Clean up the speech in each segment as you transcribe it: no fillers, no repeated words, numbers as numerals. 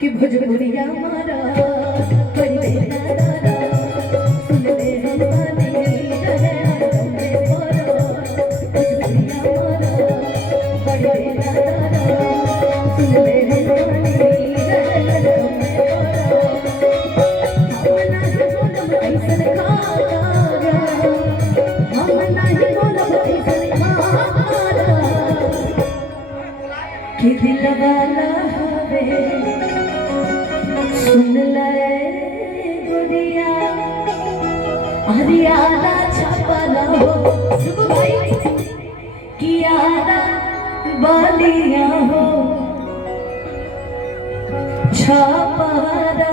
कि भोजपुरिया मारा बड़ी दादा सुन ले हमारी रहे हमने मारा भोजपुरिया मारा बड़ी दादा सुन ले हमारी रहे हमने मारा हम नहीं बोलब ऐसन खारा हम नहीं बोलब ऐसन खारा कि दिल वाला हवे सुन ले गुड़िया हरियाणा छपला हो रुको भाई कियारा बालिया हो छपरा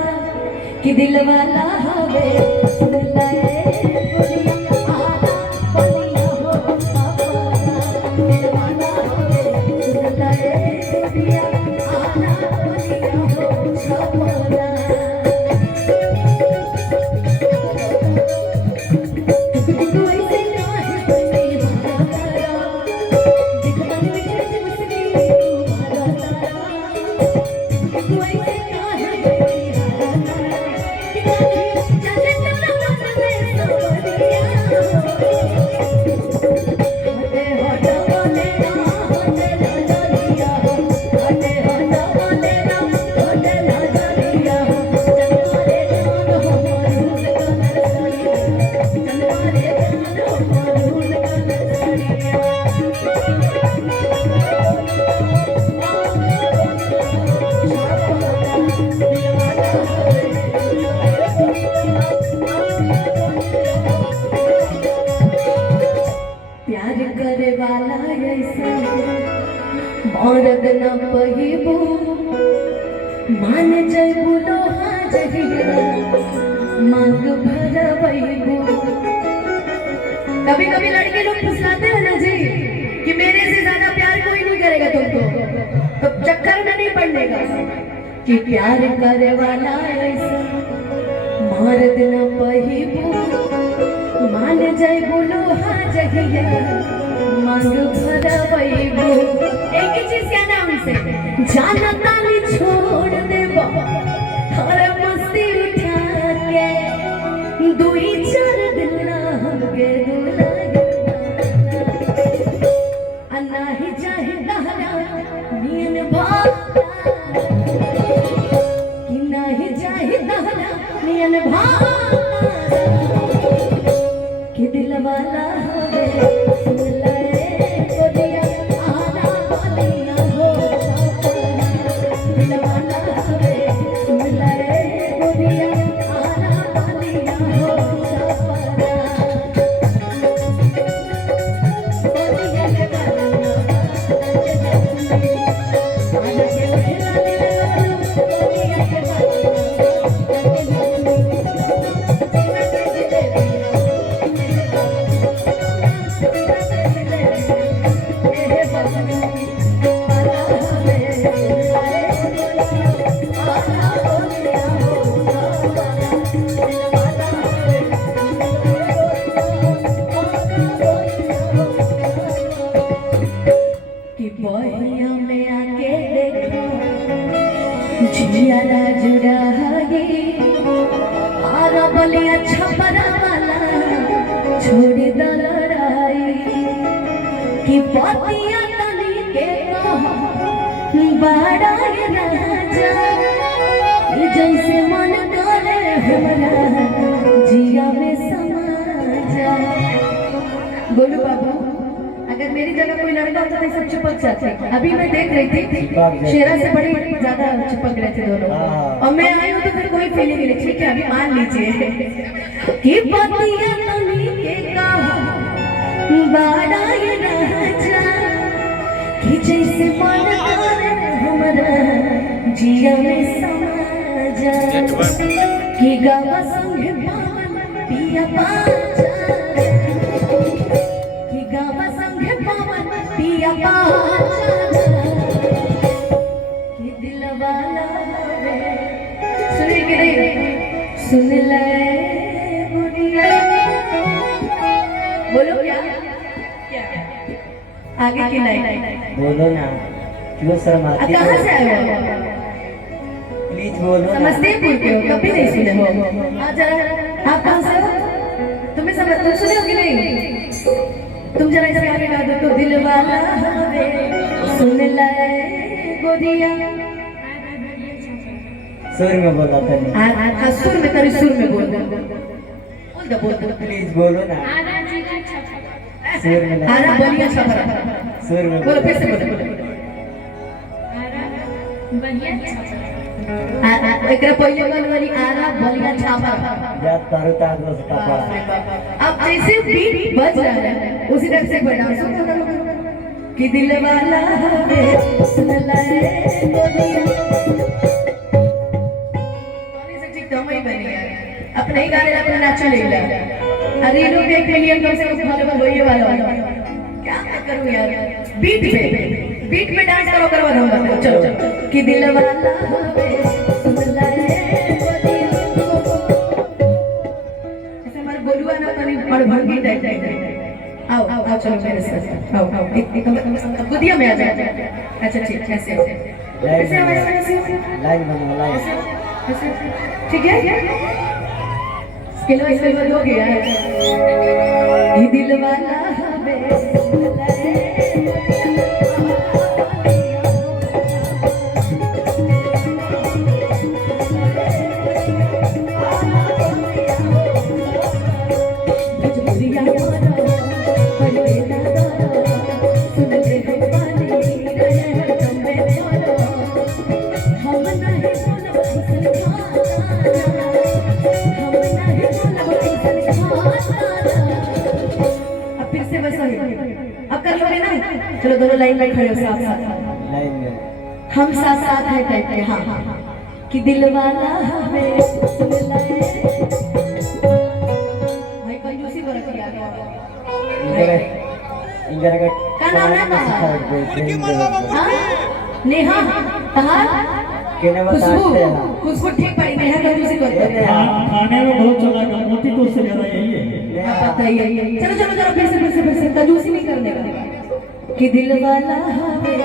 कि दिल वाला हवे सुन ले गुड़िया आरा बालिया हो छपरा दिल वाला हवे सुन ले गुड़िया आरा बालिया हो छपरा प्यार करे वाला ऐसा मर्द न पहिबू मान जइबू लोहा जहिया मांग भरबैबू। कभी कभी लड़के लोग फुसलाते हैं ना जी कि मेरे से ज्यादा प्यार कोई नहीं करेगा तुमको, तो चक्कर में नहीं पड़ने का कि प्यार करे वाला ऐसा मर्द न पहिबू मान जाए बोलो हाँ जगिया मांग भरबैबू। एक ही चीज क्या नाम से जाना तानी छोड़ दे हर मस्ती उठा के दुई चार दिन हमके अन्ना ही चाहे दहरा नीन भागा कि नहीं चाहे दहरा नीन भागा कि दिल वाला हवे सुन ले गुड़िया आना बालिया हो दिल वाला हवे सुन ले गुड़िया आना बालिया हो बहिया में आके देखो जियारा जुड़ागी आरा बलिया छपरा वाला छोड़ द लड़ाई कि पतिया तनी के कहो बड़ा राजा जैसे मन करे हमरा जिया में समा जा। बोलू बाबू अगर मेरी जगह कोई लड़का होता तो सब चिपक जाते। अभी मैं देख रही थी शेरा से बड़ी ज्यादा चिपक रहे थे दोनों और मैं आई हूँ तो फिर कोई फीलिंग नहीं। ठीक है अभी मान लीजिए कि पतिया तनी के कहो बड़ा राजा कि जैसे मन करे हमरा जिया में समा जा कि गावा संगे पावन पिया पाचा पिया पाचा कि दिल वाला हवे सुनिए कि नहीं सुन ले गुड़िया। बोलो क्या आगे की लाइन बोलो ना क्यों शर्माती कहाँ से आए हो? प्लीज बोलो ना। समस्तीपुर के हो, कभी नहीं सुने हो? आ जरा, आप कहाँ से हो? तुम्हें तुम सुने हो कि नहीं? तुम जरा इसे आगे गा दो तो दिल वाला हवे सुन लाए गोरिया। सुर में बोला था नहीं। सुर में तेरी सुर में बोल दो, बोल दो प्लीज बोलो ना। सुर में नहीं। आरा बलिया छपरा। सुर में बोलो फिर से बोलो। एकरा पहले वाली आरा बलिया छापा। याद तारू तार दोस्त पापा। अब जैसे बीट बज रहा है उसी तरह से बना कि दिल वाला हवे सुन लाए गोरिया। ही बनी यार, अपने ही गाने अपने नाचा ले ला। अरे लोग 1 मिलियन कम से कम फॉलोवर होइए वाला है। क्या मैं करूं यार? बीट पे डांस करो बताओ। चलो कि दिल वाला हवे सुन लाए गोरिया। ऐसे हमारे गोलुआ ना तनी भड़भड़गी टाइप आओ चलो मेरे साथ आओ गुदिया में आ जाओ। अच्छा ठीक ऐसे लाइन बना लाइन। ठीक है स्केल हो गया है। ये दिल वाला हवे सुन लाए चलो दोनों लाइन में खड़े हो साथ लाइन में हम साथ साथ है टाइप के। हाँ कि दिल वाला हमें सुन लाए। भाई कंजूसी बरत यार। इंजर का क्या नाम है हां नेहा कहां केने बताते हैं। खुशबू ठीक पड़ी नेहा कंजूसी करते हैं। खाने में बहुत चला का मोती तो उससे ज्यादा यही है। पता ही है। चलो फिर से कंजूसी नहीं करने का कि दिल वाला हमें